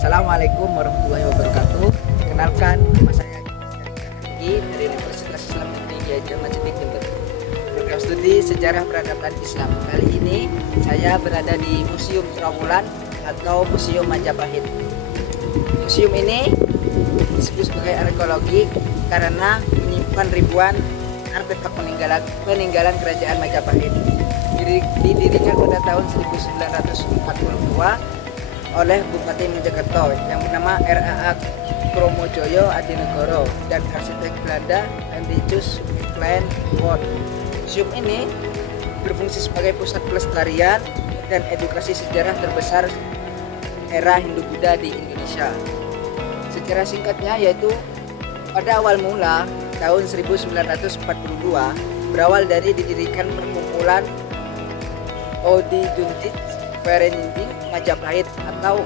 Assalamualaikum warahmatullahi wabarakatuh. Kenalkan, nama saya Egi dari Universitas Islam Negeri Kiai Haji Jember. Program studi Sejarah Peradaban Islam. Kali ini saya berada di Museum Trawulan atau Museum Majapahit. Museum ini disebut sebagai arkeologi karena menyimpan ribuan artefak peninggalan kerajaan Majapahit. Didirikan pada tahun 1942 oleh Bupati Mojokerto yang bernama R.A.A. Kromojoyo Adinegoro dan arsitek Belanda Hendrikus Klein Won. Museum ini berfungsi sebagai pusat pelestarian dan edukasi sejarah terbesar era Hindu-Buddha di Indonesia. Secara singkatnya yaitu pada awal mula tahun 1942 berawal dari didirikan perkumpulan Odi Juntit Vereniging Majapahit atau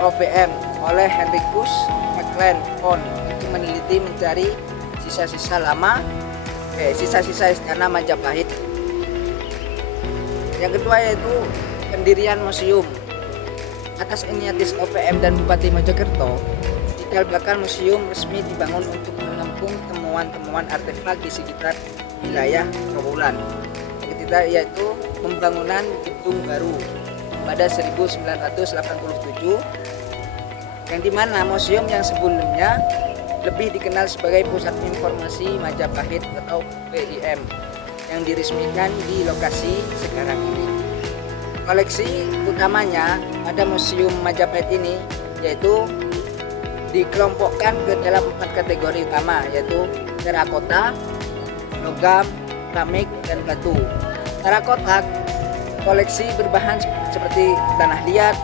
OVM oleh Hendrikus Klein Won untuk meneliti mencari sisa-sisa istana Majapahit. Yang kedua yaitu pendirian museum. Atas inisiatif OVM dan Bupati Mojokerto, cikal bakal museum resmi dibangun untuk menampung temuan-temuan artefak di sekitar wilayah Trawulan. Yang ketiga yaitu pembangunan gedung baru pada 1987, yang dimana museum yang sebelumnya lebih dikenal sebagai Pusat Informasi Majapahit atau PIM yang diresmikan di lokasi sekarang ini. Koleksi utamanya pada Museum Majapahit ini yaitu dikelompokkan ke dalam 4 kategori utama, yaitu terakota, logam, keramik, dan batu. Terakota koleksi berbahan seperti tanah liat,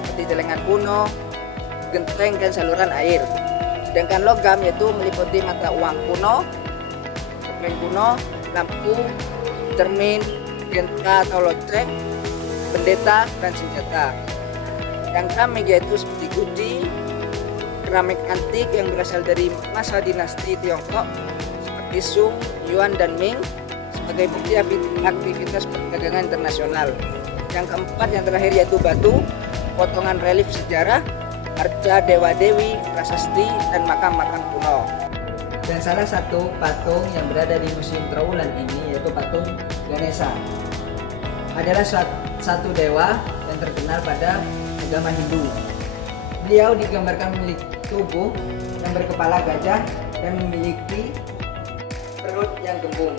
seperti celengan kuno, genteng, dan saluran air. Sedangkan logam yaitu meliputi mata uang kuno, topeng kuno, lampu, cermin, genta atau lonceng, pendeta, dan senjata. Yang keramik yaitu seperti guci, keramik antik yang berasal dari masa dinasti Tiongkok seperti Sung, Yuan, dan Ming sebagai bukti aktivitas perdagangan internasional. Yang keempat, yang terakhir yaitu batu, potongan relief sejarah, arca dewa-dewi, prasasti, dan makam-makam kuno. Dan salah satu patung yang berada di Museum Trawulan ini yaitu patung Ganesha. Adalah satu dewa yang terkenal pada agama Hindu. Beliau digambarkan memiliki tubuh yang berkepala gajah dan memiliki perut yang gembung.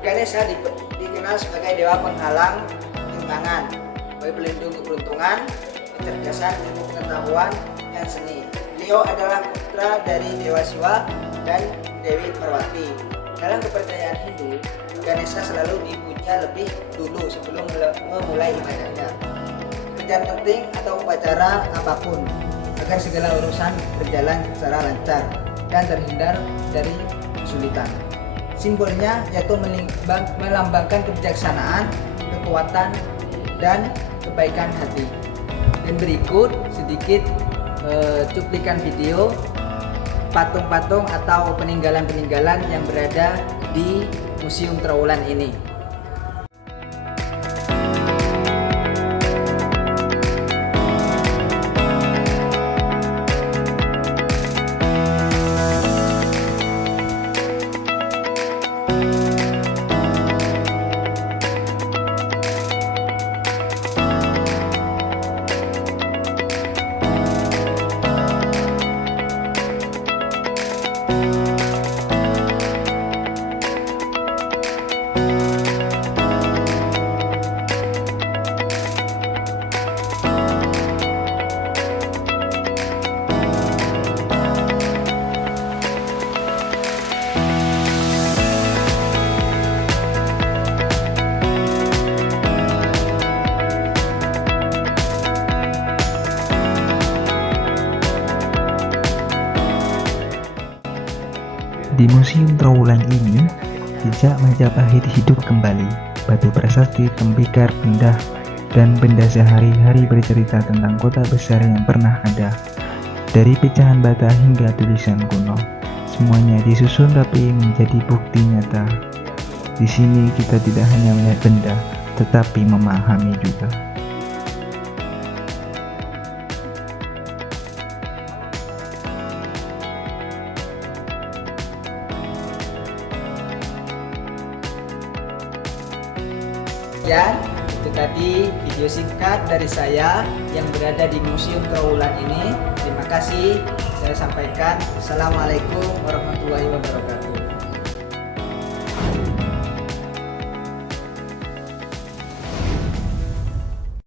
Ganesha dikenal sebagai dewa penghalang rintangan, sebagai pelindung keberuntungan, kecerdasan, ilmu pengetahuan, dan seni. Beliau adalah putra dari Dewa Siwa dan Dewi Parwati. Dalam kepercayaan Hindu, Ganesha selalu dipuja lebih dulu sebelum memulai ibadahnya. Pekerjaan penting atau upacara apapun agar segala urusan berjalan secara lancar dan terhindar dari kesulitan. Simbolnya yaitu melambangkan kebijaksanaan, kekuatan, dan kebaikan hati. Dan berikut sedikit cuplikan video patung-patung atau peninggalan-peninggalan yang berada di Museum Trawulan ini. Di Museum Trawulan ini, jejak Majapahit hidup kembali. Batu prasasti, tembikar, benda, dan benda sehari-hari bercerita tentang kota besar yang pernah ada. Dari pecahan bata hingga tulisan kuno, semuanya disusun rapi menjadi bukti nyata. Di sini kita tidak hanya melihat benda, tetapi memahami juga. Sekian, itu tadi video singkat dari saya yang berada di Museum Trawulan ini. Terima kasih, saya sampaikan. Assalamualaikum warahmatullahi wabarakatuh.